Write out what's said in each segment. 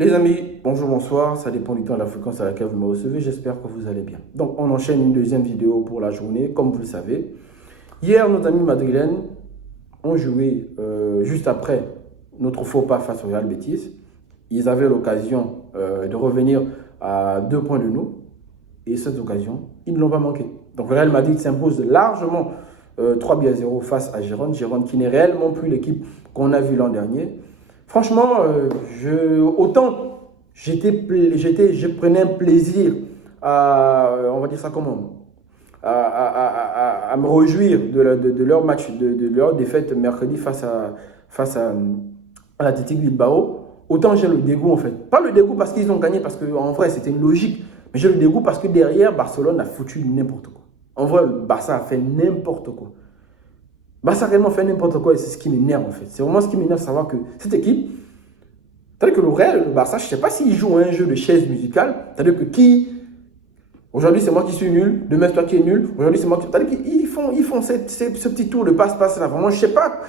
Les amis, bonjour, bonsoir, ça dépend du temps et de la fréquence à laquelle vous me recevez, j'espère que vous allez bien. Donc on enchaîne une deuxième vidéo pour la journée, comme vous le savez. Hier, nos amis madrilènes ont joué juste après notre faux pas face au Real Betis. Ils avaient l'occasion de revenir à 2 points de nous, et cette occasion, ils ne l'ont pas manqué. Donc le Real Madrid s'impose largement 3-0 face à Gérone. Gérone qui n'est réellement plus l'équipe qu'on a vue l'an dernier. Franchement, autant je prenais un plaisir à, on va dire ça comment, à me réjouir de leur match, de leur défaite mercredi face à l'Athletic Bilbao, autant j'ai le dégoût en fait. Pas le dégoût parce qu'ils ont gagné, parce qu'en vrai c'était une logique, mais j'ai le dégoût parce que derrière, Barcelone a foutu n'importe quoi. En vrai, le Barça a fait n'importe quoi. Barça a réellement fait n'importe quoi et c'est ce qui m'énerve en fait. C'est vraiment ce qui m'énerve, savoir que cette équipe, c'est-à-dire que le Real, le Barça, je ne sais pas s'ils jouent un jeu de chaise musicale, c'est-à-dire que aujourd'hui c'est moi qui suis nul, demain c'est toi qui es nul, aujourd'hui c'est moi qui... C'est-à-dire qu'ils font ce petit tour de passe-passe là, vraiment, je ne sais pas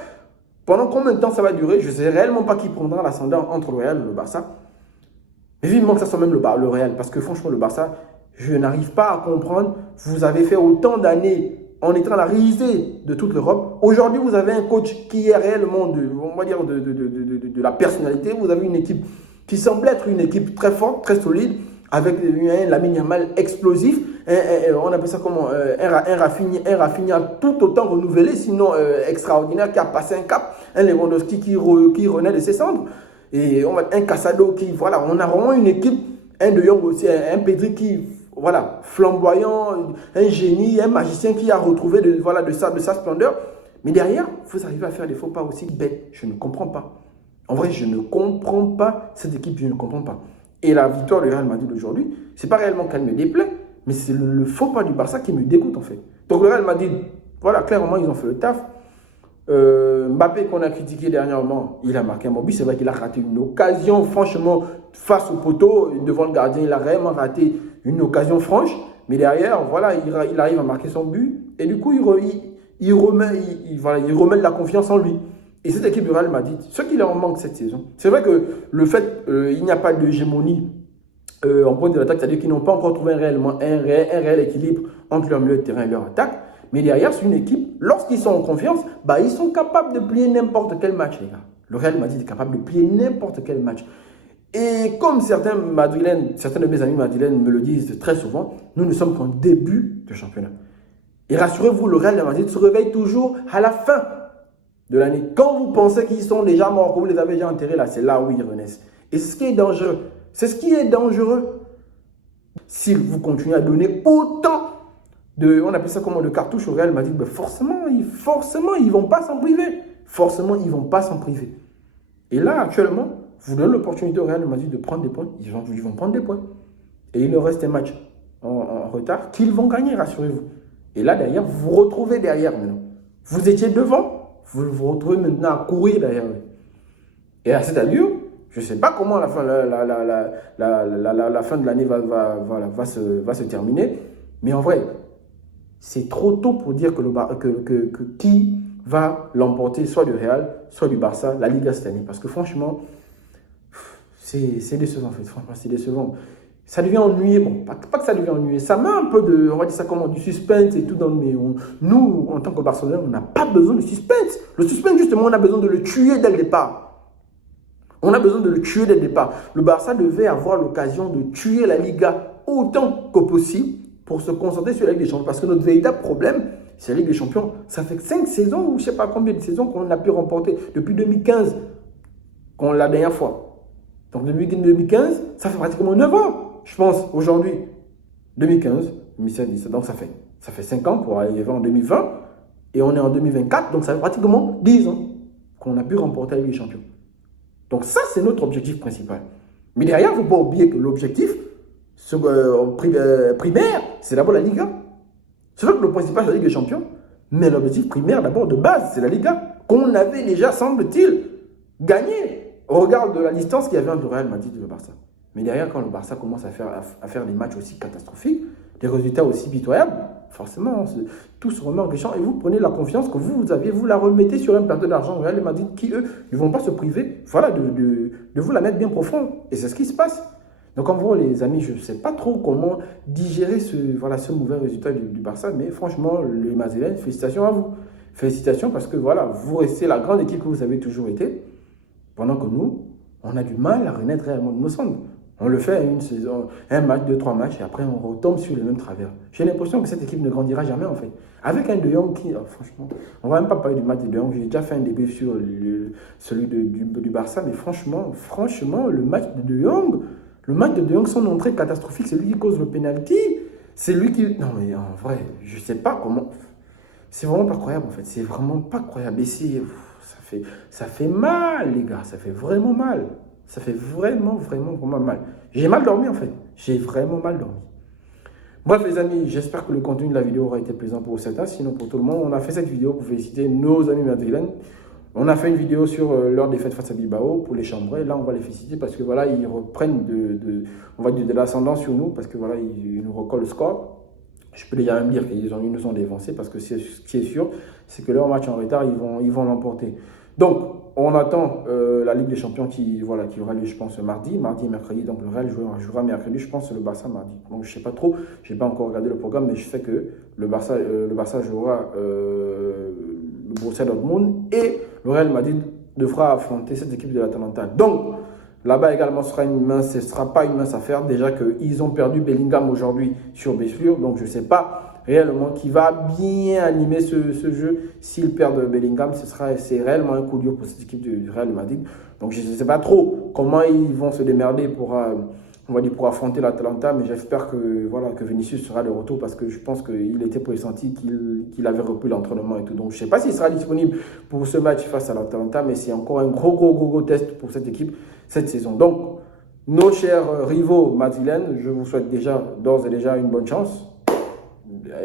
pendant combien de temps ça va durer, je ne sais réellement pas qui prendra l'ascendant entre le Real et le Barça. Mais vivement que ça soit même le Real, parce que franchement le Barça, je n'arrive pas à comprendre, vous avez fait autant d'années en étant la risée de toute l'Europe. Aujourd'hui, vous avez un coach qui est réellement on va dire de la personnalité. Vous avez une équipe qui semble être une équipe très forte, très solide, avec un Lamine Yamal explosif. On appelle ça comment, un Rafinha tout autant renouvelé, sinon extraordinaire, qui a passé un cap. Un Lewandowski qui renaît de ses cendres. Et on a un Casado qui, voilà, on a vraiment une équipe. Un De Jong aussi, un Pedri qui... Voilà, flamboyant, un génie, un magicien qui a retrouvé de sa splendeur. Mais derrière, vous arrivez à faire des faux pas aussi bêtes. Je ne comprends pas. En vrai, je ne comprends pas cette équipe, je ne comprends pas. Et la victoire du Real Madrid aujourd'hui, ce n'est pas réellement qu'elle me déplaît, mais c'est le faux pas du Barça qui me dégoûte en fait. Donc le Real Madrid, voilà, clairement, ils ont fait le taf. Mbappé qu'on a critiqué dernièrement, il a marqué un but. C'est vrai qu'il a raté une occasion, franchement, face au poteau, devant le gardien, il a vraiment raté une occasion franche. Mais derrière, voilà, il arrive à marquer son but. Et du coup, il remet de la confiance en lui. Et cette équipe du Real Madrid, ce qui leur manque cette saison, c'est vrai que le fait qu'il n'y a pas d'hégémonie en point de l'attaque, c'est-à-dire qu'ils n'ont pas encore trouvé un réel équilibre entre leur milieu de terrain et leur attaque. Mais derrière, c'est une équipe, lorsqu'ils sont en confiance, bah, ils sont capables de plier n'importe quel match, les gars. Le Real Madrid est capable de plier n'importe quel match. Et comme certains de mes amis madrilènes me le disent très souvent, nous ne sommes qu'en début de championnat. Et rassurez-vous, le Real Madrid se réveille toujours à la fin de l'année. Quand vous pensez qu'ils sont déjà morts, que vous les avez déjà enterrés, là, c'est là où ils renaissent. Et c'est ce qui est dangereux. C'est ce qui est dangereux. Si vous continuez à donner autant on appelle ça comment, de cartouches au Real Madrid, ben forcément, ils ne vont pas s'en priver. Forcément, ils ne vont pas s'en priver. Et là, actuellement, vous donnez l'opportunité au Real Madrid de prendre des points. Ils vont prendre des points. Et il leur reste un match en retard qu'ils vont gagner, rassurez-vous. Et là, derrière, vous vous retrouvez derrière maintenant. Vous étiez devant, vous vous retrouvez maintenant à courir derrière eux. Et à cette allure, je ne sais pas comment la fin de l'année va se terminer. Mais en vrai, c'est trop tôt pour dire que qui va l'emporter, soit du Real, soit du Barça, la Liga cette année. Parce que franchement, c'est décevant en fait. Franchement, c'est décevant. Ça devient ennuyé. Bon, pas que ça devient ennuyé. Ça met un peu on va dire ça comment, du suspense et tout. Nous, en tant que Barcelonais, on n'a pas besoin de suspense. Le suspense, justement, on a besoin de le tuer dès le départ. On a besoin de le tuer dès le départ. Le Barça devait avoir l'occasion de tuer la Liga autant que possible pour se concentrer sur la Ligue des Champions. Parce que notre véritable problème, c'est la Ligue des Champions. Ça fait 5 saisons, ou je ne sais pas combien de saisons qu'on a pu remporter. Depuis 2015, qu'on l'a la dernière fois. Donc, depuis 2015, ça fait pratiquement 9 ans, je pense, aujourd'hui. 2015, 2016, 2017. Donc, ça fait 5 ans pour arriver en 2020. Et on est en 2024, donc ça fait pratiquement 10 ans qu'on a pu remporter la Ligue des Champions. Donc, ça, c'est notre objectif principal. Mais derrière, il ne faut pas oublier que l'objectif primaire, c'est d'abord la Liga. C'est vrai que le principal, c'est la Ligue des Champions, mais l'objectif primaire, d'abord, de base, c'est la Liga, qu'on avait déjà, semble-t-il, gagné au regard de la distance qu'il y avait entre le Real Madrid et le Barça. Mais derrière, quand le Barça commence à faire des matchs aussi catastrophiques, des résultats aussi pitoyables, forcément, tout se remet en question et vous prenez la confiance que vous aviez, vous la remettez sur un plateau d'argent au Real Madrid qui, eux, ne vont pas se priver, voilà, de vous la mettre bien profond. Et c'est ce qui se passe. Donc, en gros, les amis, je ne sais pas trop comment digérer ce mauvais résultat du Barça, mais franchement, les Madrilènes, félicitations à vous. Félicitations parce que, voilà, vous restez la grande équipe que vous avez toujours été, pendant que nous, on a du mal à renaître réellement de nos cendres. On le fait une saison, un match, 2-3 matchs, et après on retombe sur le même travers. J'ai l'impression que cette équipe ne grandira jamais en fait. Avec un De Jong qui, franchement, on ne va même pas parler du match de De Jong. J'ai déjà fait un débrief sur celui du Barça, mais franchement, le match de De Jong, son entrée catastrophique, c'est lui qui cause le penalty. C'est lui qui. Non mais en vrai, je ne sais pas comment. C'est vraiment pas croyable en fait. C'est vraiment pas croyable. Et ça fait mal les gars, ça fait vraiment mal. Ça fait vraiment mal. J'ai mal dormi en fait. J'ai vraiment mal dormi. Bref les amis, j'espère que le contenu de la vidéo aura été plaisant pour certains, sinon pour tout le monde. On a fait cette vidéo pour féliciter nos amis madrilènes. On a fait une vidéo sur leur défaite face à Bilbao pour les chambrer. Là, on va les féliciter parce que voilà, ils reprennent de l'ascendant sur nous parce que voilà, ils nous recollent le score. Je peux déjà même dire qu'ils nous ont dévancés parce que ce qui est sûr, c'est que leur match en retard, ils vont l'emporter. Donc, on attend la Ligue des Champions qui aura lieu, je pense, mardi et mercredi. Donc, le Real jouera mercredi, je pense, le Barça mardi. Donc, je ne sais pas trop, je n'ai pas encore regardé le programme, mais je sais que le Barça jouera le Borussia Dortmund et le Real Madrid devra affronter cette équipe de l'Atalanta. Donc, là-bas également, ce ne sera pas une mince affaire. Déjà qu'ils ont perdu Bellingham aujourd'hui sur blessure. Donc, je ne sais pas réellement qui va bien animer ce jeu. S'ils perdent Bellingham, c'est réellement un coup dur pour cette équipe du Real Madrid. Donc, je ne sais pas trop comment ils vont se démerder pour affronter l'Atalanta. Mais j'espère que Vinicius sera de retour parce que je pense qu'il était pressenti qu'il avait repris l'entraînement et tout. Donc, je ne sais pas s'il sera disponible pour ce match face à l'Atalanta. Mais c'est encore un gros test pour cette équipe cette saison. Donc, nos chers rivaux madrilènes, je vous souhaite d'ores et déjà une bonne chance.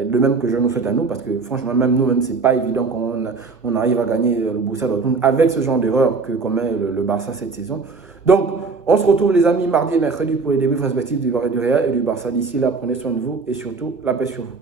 De même que je nous souhaite à nous, parce que franchement, même nous, c'est pas évident qu'on arrive à gagner le Borussia Dortmund avec ce genre d'erreur que commet le Barça cette saison. Donc, on se retrouve les amis mardi et mercredi pour les débriefs respectifs du Real et du Barça. D'ici là, prenez soin de vous et surtout, la paix sur vous.